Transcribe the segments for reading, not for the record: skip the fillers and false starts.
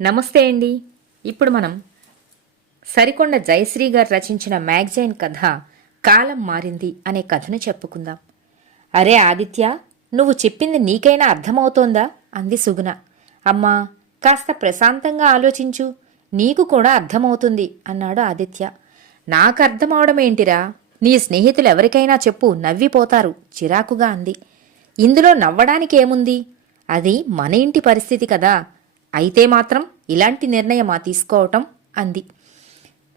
నమస్తే అండి. ఇప్పుడు మనం సరికొండ జయశ్రీ గారు రచించిన మ్యాగజైన్ కథ కాలం మారింది అనే కథను చెప్పుకుందాం. అరే ఆదిత్య, నువ్వు చెప్పింది నీకైనా అర్థమవుతోందా అంది సుగుణ. అమ్మా, కాస్త ప్రశాంతంగా ఆలోచించు, నీకు కూడా అర్థమవుతుంది అన్నాడు ఆదిత్య. నాకు అర్థమవడమేంటిరా, నీ స్నేహితులు ఎవరికైనా చెప్పు, నవ్విపోతారు చిరాకుగా అంది. ఇందులో నవ్వడానికేముంది, అది మన ఇంటి పరిస్థితి కదా, అయితే మాత్రం ఇలాంటి నిర్ణయమా తీసుకోవటం అంది.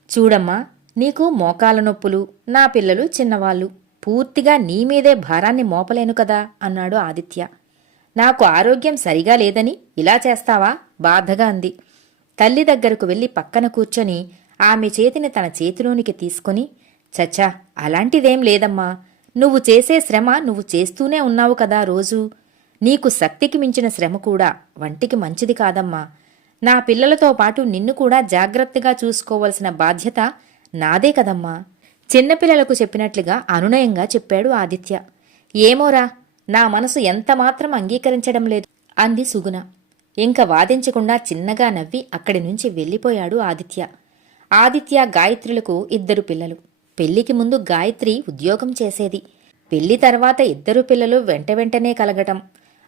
చూడమ్మా, నీకు మోకాల నొప్పులు, నా పిల్లలు చిన్నవాళ్ళు, పూర్తిగా నీమీదే భారాన్ని మోపలేను కదా అన్నాడు ఆదిత్య. నాకు ఆరోగ్యం సరిగా లేదని ఇలా చేస్తావా బాధగా అంది. తల్లి దగ్గరకు వెళ్లి పక్కన కూర్చొని ఆమె చేతిని తన చేతిలోనికి తీసుకుని, చచ్చా అలాంటిదేం లేదమ్మా, నువ్వు చేసే శ్రమ నువ్వు చేస్తూనే ఉన్నావు కదా రోజూ, నీకు శక్తికి మించిన శ్రమ కూడా వంటికి మంచిది కాదమ్మా, నా పిల్లలతో పాటు నిన్ను కూడా జాగ్రత్తగా చూసుకోవలసిన బాధ్యత నాదే కదమ్మా, చిన్నపిల్లలకు చెప్పినట్లుగా అనునయంగా చెప్పాడు ఆదిత్య. ఏమోరా, నా మనసు ఎంతమాత్రం అంగీకరించడం లేదు అంది సుగుణ. ఇంక వాదించకుండా చిన్నగా నవ్వి అక్కడి నుంచి వెళ్ళిపోయాడు ఆదిత్య. ఆదిత్య గాయత్రులకు 2 పిల్లలు. పెళ్లికి ముందు గాయత్రి ఉద్యోగం చేసేది. పెళ్లి తర్వాత 2 పిల్లలు వెంటనే కలగటం.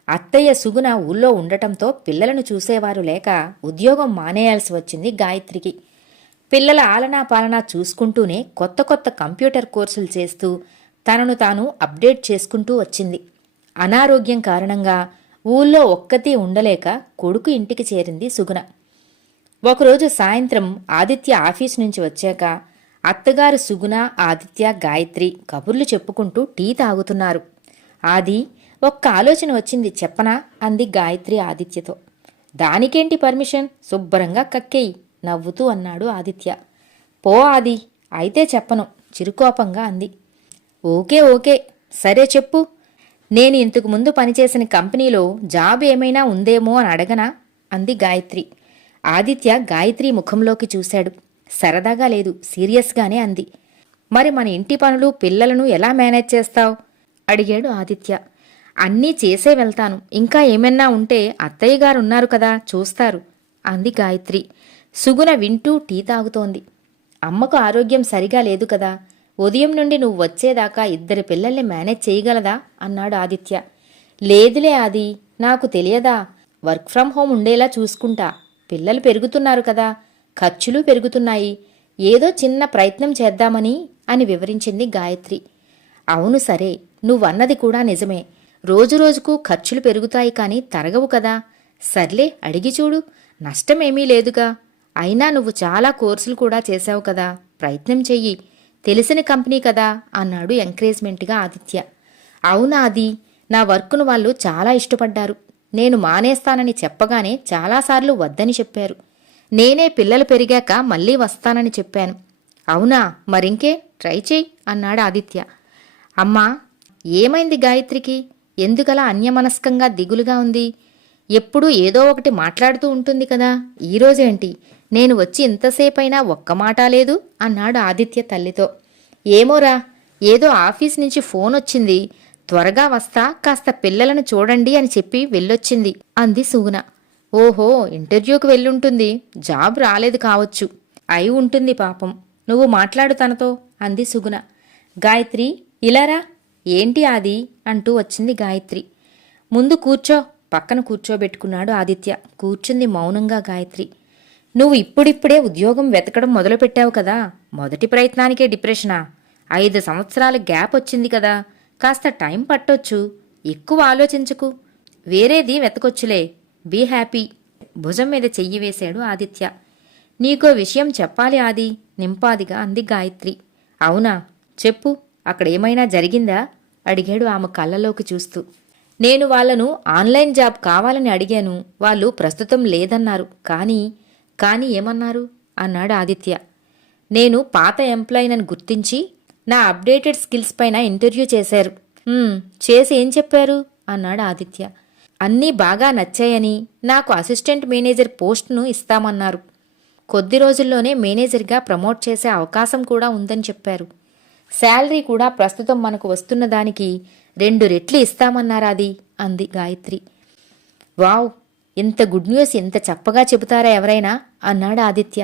అత్తయ్య సుగుణ ఊళ్ళో ఉండటంతో పిల్లలను చూసేవారు లేక ఉద్యోగం మానేయాల్సి వచ్చింది గాయత్రికి. పిల్లల ఆలనా పాలనా చూసుకుంటూనే కొత్త కంప్యూటర్ కోర్సులు చేస్తూ తనను తాను అప్డేట్ చేసుకుంటూ వచ్చింది. అనారోగ్యం కారణంగా ఊళ్ళో ఒక్కతీ ఉండలేక కొడుకు ఇంటికి చేరింది సుగుణ. ఒకరోజు సాయంత్రం ఆదిత్య ఆఫీసు నుంచి వచ్చాక అత్తగారు సుగుణ, ఆదిత్య, గాయత్రి కబుర్లు చెప్పుకుంటూ టీ తాగుతున్నారు. ఆది, ఒక్క ఆలోచన వచ్చింది చెప్పనా అంది గాయత్రి ఆదిత్యతో. దానికేంటి పర్మిషన్, శుభ్రంగా కక్కేయి నవ్వుతూ అన్నాడు ఆదిత్య. పో ఆది, అయితే చెప్పను చిరుకోపంగా అంది. ఓకే సరే చెప్పు, నేను ఇంతకు ముందు పనిచేసిన కంపెనీలో జాబ్ ఏమైనా ఉందేమో అని అడగనా అంది గాయత్రి. ఆదిత్య గాయత్రి ముఖంలోకి చూశాడు. సరదాగా లేదు, సీరియస్గానే అంది. మరి మన ఇంటి పనులు పిల్లలను ఎలా మేనేజ్ చేస్తావు అడిగాడు ఆదిత్య. అన్నీ చేసే వెళ్తాను, ఇంకా ఏమన్నా ఉంటే అత్తయ్య గారున్నారు కదా చూస్తారు అంది గాయత్రి. సుగుణ వింటూ టీ తాగుతోంది. అమ్మకు ఆరోగ్యం సరిగా లేదు కదా, ఉదయం నుండి నువ్వు వచ్చేదాకా 2 పిల్లల్ని మేనేజ్ చేయగలదా అన్నాడు ఆదిత్య. లేదులే ఆది, నాకు తెలియదా, వర్క్ ఫ్రం హోం ఉండేలా చూసుకుంటా, పిల్లలు పెరుగుతున్నారు కదా, ఖర్చులు పెరుగుతున్నాయి, ఏదో చిన్న ప్రయత్నం చేద్దామని అని వివరించింది గాయత్రి. అవును సరే, నువ్వన్నది కూడా నిజమే, రోజురోజుకు ఖర్చులు పెరుగుతాయి కానీ తరగవు కదా, సర్లే అడిగి చూడు, నష్టమేమీ లేదుగా, అయినా నువ్వు చాలా కోర్సులు కూడా చేశావు కదా, ప్రయత్నం చెయ్యి, తెలిసిన కంపెనీ కదా అన్నాడు ఎంకరేజ్మెంట్గా ఆదిత్య. అవునా అది, నా వర్క్ను వాళ్ళు చాలా ఇష్టపడ్డారు, నేను మానేస్తానని చెప్పగానే చాలాసార్లు వద్దని చెప్పారు, నేనే పిల్లలు పెరిగాక మళ్ళీ వస్తానని చెప్పాను. అవునా, మరింకే ట్రై చెయ్యి అన్నాడు ఆదిత్య. అమ్మా, ఏమైంది గాయత్రికి, ఎందుకలా అన్యమనస్కంగా దిగులుగా ఉంది, ఎప్పుడూ ఏదో ఒకటి మాట్లాడుతూ ఉంటుంది కదా, ఈరోజేంటి నేను వచ్చి ఇంతసేపైనా ఒక్క మాట లేదు అన్నాడు ఆదిత్య తల్లితో. ఏమోరా, ఏదో ఆఫీస్ నుంచి ఫోన్ వచ్చింది, త్వరగా వస్తా, కాస్త పిల్లలను చూడండి అని చెప్పి వెళ్ళొచ్చింది అంది సుగుణ. ఓహో, ఇంటర్వ్యూకి వెళ్ళుంటుంది, జాబ్ రాలేదు కావచ్చు, అయి ఉంటుంది పాపం, నువ్వు మాట్లాడు తనతో అంది సుగుణ. గాయత్రి ఇలారా. ఏంటి ఆది అంటూ వచ్చింది గాయత్రి. ముందు కూర్చో, పక్కన కూర్చోబెట్టుకున్నాడు ఆదిత్య. కూర్చుంది మౌనంగా గాయత్రి. నువ్వు ఇప్పుడిప్పుడే ఉద్యోగం వెతకడం మొదలుపెట్టావు కదా, మొదటి ప్రయత్నానికే డిప్రెషనా, 5 సంవత్సరాల గ్యాప్ వచ్చింది కదా, కాస్త టైం పట్టొచ్చు, ఎక్కువ ఆలోచించకు, వేరేది వెతకొచ్చులే, బీ హ్యాపీ భుజం మీద చెయ్యి వేశాడు ఆదిత్య. నీకో విషయం చెప్పాలి ఆది నింపాదిగా అంది గాయత్రి. అవునా, చెప్పు, అక్కడేమైనా జరిగిందా అడిగాడు ఆమె కళ్ళలోకి చూస్తూ. నేను వాళ్లను ఆన్లైన్ జాబ్ కావాలని అడిగాను, వాళ్ళు ప్రస్తుతం లేదన్నారు, కానీ ఏమన్నారు అన్నాడు ఆదిత్య. నేను పాత ఎంప్లాయీనని గుర్తించి నా అప్డేటెడ్ స్కిల్స్ పైన ఇంటర్వ్యూ చేశారు. చేసి ఏం చెప్పారు అన్నాడు ఆదిత్య. అన్నీ బాగా నచ్చాయని నాకు అసిస్టెంట్ మేనేజర్ పోస్ట్ను ఇస్తామన్నారు, కొద్ది రోజుల్లోనే మేనేజర్గా ప్రమోట్ చేసే అవకాశం కూడా ఉందని చెప్పారు, శాలరీ కూడా ప్రస్తుతం మనకు వస్తున్న దానికి 2 రెట్లు ఇస్తామన్నారాది అంది గాయత్రి. వావ్, ఇంత గుడ్ న్యూస్ ఇంత చప్పగా చెబుతారా ఎవరైనా అన్నాడు ఆదిత్య.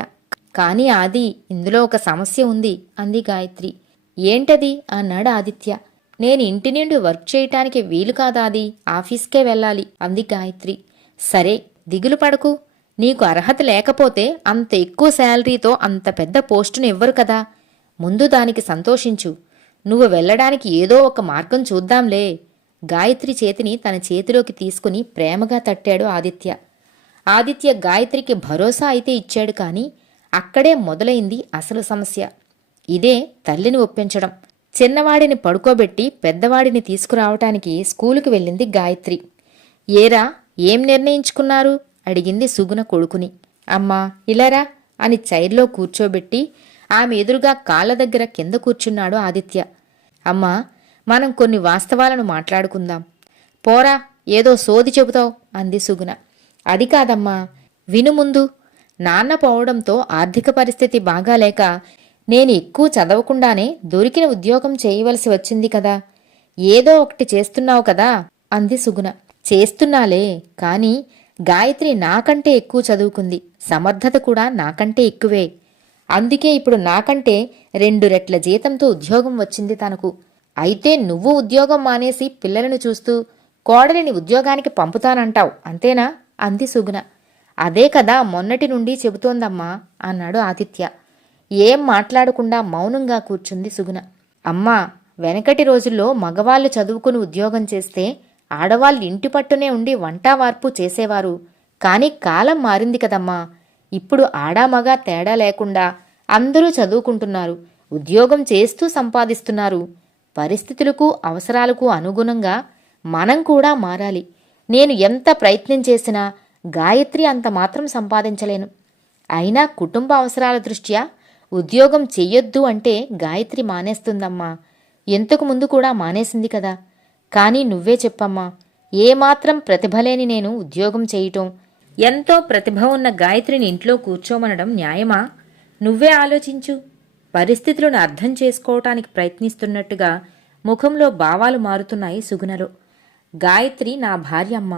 కానీ ఆది, ఇందులో ఒక సమస్య ఉంది అంది గాయత్రి. ఏంటది అన్నాడు ఆదిత్య. నేను ఇంటి నుండి వర్క్ చేయటానికి వీలు కాదాది, ఆఫీస్కే వెళ్ళాలి అంది గాయత్రి. సరే, దిగులు పడకు. నీకు అర్హత లేకపోతే అంత ఎక్కువ శాలరీతో అంత పెద్ద పోస్టును ఇవ్వరు కదా. ముందు దానికి సంతోషించు. నువ్వు వెళ్ళడానికి ఏదో ఒక మార్గం చూద్దాంలే. గాయత్రి చేతిని తన చేతిలోకి తీసుకుని ప్రేమగా తట్టాడు ఆదిత్య. ఆదిత్య గాయత్రికి భరోసా అయితే ఇచ్చాడు, కానీ అక్కడే మొదలైంది అసలు సమస్య. ఇదే తల్లిని ఒప్పించడం. చిన్నవాడిని పడుకోబెట్టి పెద్దవాడిని తీసుకురావటానికి స్కూలుకి వెళ్ళింది గాయత్రి. ఏరా, ఏం నిర్ణయించుకున్నారు అడిగింది సుగుణ కొడుకుని. అమ్మా ఇలారా అని చైర్లో కూర్చోబెట్టి ఆమె ఎదురుగా కాళ్ళ దగ్గర కింద కూర్చున్నాడు ఆదిత్య. అమ్మా, మనం కొన్ని వాస్తవాలను మాట్లాడుకుందాం. పోరా, ఏదో సోది చెబుతావు అంది సుగుణ. అది కాదమ్మా, విను ముందు. నాన్న పోవడంతో ఆర్థిక పరిస్థితి బాగాలేక నేను ఎక్కువ చదవకుండానే దొరికిన ఉద్యోగం చేయవలసి వచ్చింది కదా. ఏదో ఒకటి చేస్తున్నావు కదా అంది సుగుణ. చేస్తున్నాలే, కానీ గాయత్రి నాకంటే ఎక్కువ చదువుకుంది. సమర్థత కూడా నాకంటే ఎక్కువే. అందుకే ఇప్పుడు నాకంటే 2 రెట్ల జీతంతో ఉద్యోగం వచ్చింది తనకు. అయితే నువ్వు ఉద్యోగం మానేసి పిల్లలను చూస్తూ కోడలిని ఉద్యోగానికి పంపుతానంటావు, అంతేనా అంది సుగుణ. అదే కదా మొన్నటి నుండి చెబుతోందమ్మా అన్నాడు ఆదిత్య. ఏం మాట్లాడకుండా మౌనంగా కూర్చుంది సుగుణ. అమ్మా, వెనకటి రోజుల్లో మగవాళ్లు చదువుకుని ఉద్యోగం చేస్తే ఆడవాళ్ళు ఇంటి పట్టునే ఉండి వంటావార్పు చేసేవారు. కాని కాలం మారింది కదమ్మా. ఇప్పుడు ఆడామగా తేడా లేకుండా అందరూ చదువుకుంటున్నారు, ఉద్యోగం చేస్తూ సంపాదిస్తున్నారు. పరిస్థితులకు అవసరాలకు అనుగుణంగా మనం కూడా మారాలి. నేను ఎంత ప్రయత్నం చేసినా గాయత్రి అంత మాత్రం సంపాదించలేను. అయినా కుటుంబ అవసరాల దృష్ట్యా ఉద్యోగం చెయ్యొద్దు అంటే గాయత్రి మానేస్తుందమ్మా. ఇంతకు ముందు కూడా మానేసింది కదా. కానీ నువ్వే చెప్పమ్మా, ఏమాత్రం ప్రతిభలేని నేను ఉద్యోగం చేయటం, ఎంతో ప్రతిభ ఉన్న గాయత్రిని ఇంట్లో కూర్చోమనడం న్యాయమా? నువ్వే ఆలోచించు. పరిస్థితులను అర్థం చేసుకోవటానికి ప్రయత్నిస్తున్నట్టుగా ముఖంలో భావాలు మారుతున్నాయి సుగుణలో. గాయత్రి నా భార్యమ్మ,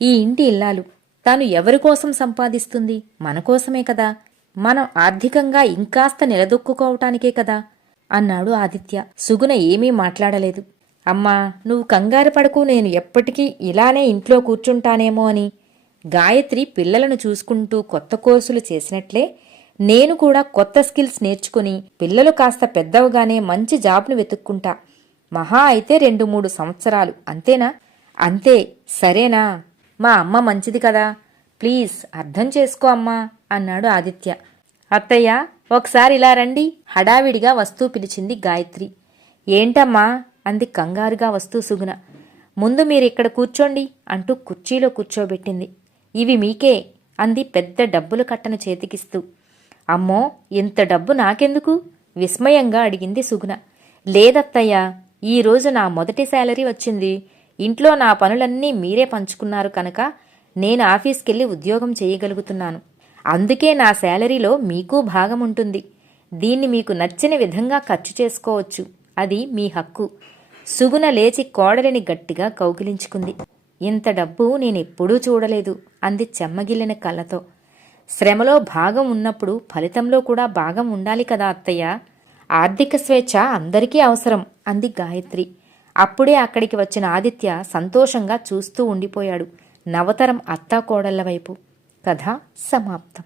ఈ ఇంటి ఇల్లాలు. తాను ఎవరికోసం సంపాదిస్తుంది? మనకోసమే కదా. మనం ఆర్థికంగా ఇంకాస్త నిలదొక్కుకోవటానికే కదా అన్నాడు ఆదిత్య. సుగుణ ఏమీ మాట్లాడలేదు. అమ్మా, నువ్వు కంగారు పడకు, నేను ఎప్పటికీ ఇలానే ఇంట్లో కూర్చుంటానేమో అని. గాయత్రి పిల్లలను చూసుకుంటూ కొత్త కోర్సులు చేసినట్లే నేను కూడా కొత్త స్కిల్స్ నేర్చుకుని పిల్లలు కాస్త పెద్దవగానే మంచి జాబ్ను వెతుక్కుంటా. మహా అయితే 2-3 సంవత్సరాలు, అంతేనా? అంతే, సరేనా? మా అమ్మ మంచిది కదా, ప్లీజ్ అర్థం చేసుకో అమ్మా అన్నాడు ఆదిత్య. అత్తయ్య, ఒకసారి ఇలా రండి హడావిడిగా వస్తూ పిలిచింది గాయత్రి. ఏంటమ్మా అంది కంగారుగా వస్తూ సుగుణ. ముందు మీరిక్కడ కూర్చోండి అంటూ కుర్చీలో కూర్చోబెట్టింది. ఇవి మీకే అంది పెద్ద డబ్బుల కట్టను చేతికిస్తూ. అమ్మో, ఇంత డబ్బు నాకెందుకు విస్మయంగా అడిగింది సుగుణ. లేదత్తయ్యా, ఈరోజు నా మొదటి శాలరీ వచ్చింది. ఇంట్లో నా పనులన్నీ మీరే పంచుకున్నారు కనుక నేను ఆఫీస్కెళ్ళి ఉద్యోగం చేయగలుగుతున్నాను. అందుకే నా శాలరీలో మీకూ భాగం ఉంటుంది. దీన్ని మీకు నచ్చిన విధంగా ఖర్చు చేసుకోవచ్చు, అది మీ హక్కు. సుగుణ లేచి కోడలిని గట్టిగా కౌగిలించుకుంది. ఇంత డబ్బు నేనెప్పుడూ చూడలేదు అంది చెమ్మగిల్లిన కళ్ళతో. శ్రమలో భాగం ఉన్నప్పుడు ఫలితంలో కూడా భాగం ఉండాలి కదా అత్తయ్య. ఆర్థిక స్వేచ్ఛ అందరికీ అవసరం అంది గాయత్రి. అప్పుడే అక్కడికి వచ్చిన ఆదిత్య సంతోషంగా చూస్తూ ఉండిపోయాడు నవతరం అత్తాకోడళ్ల వైపు. కథ సమాప్తం.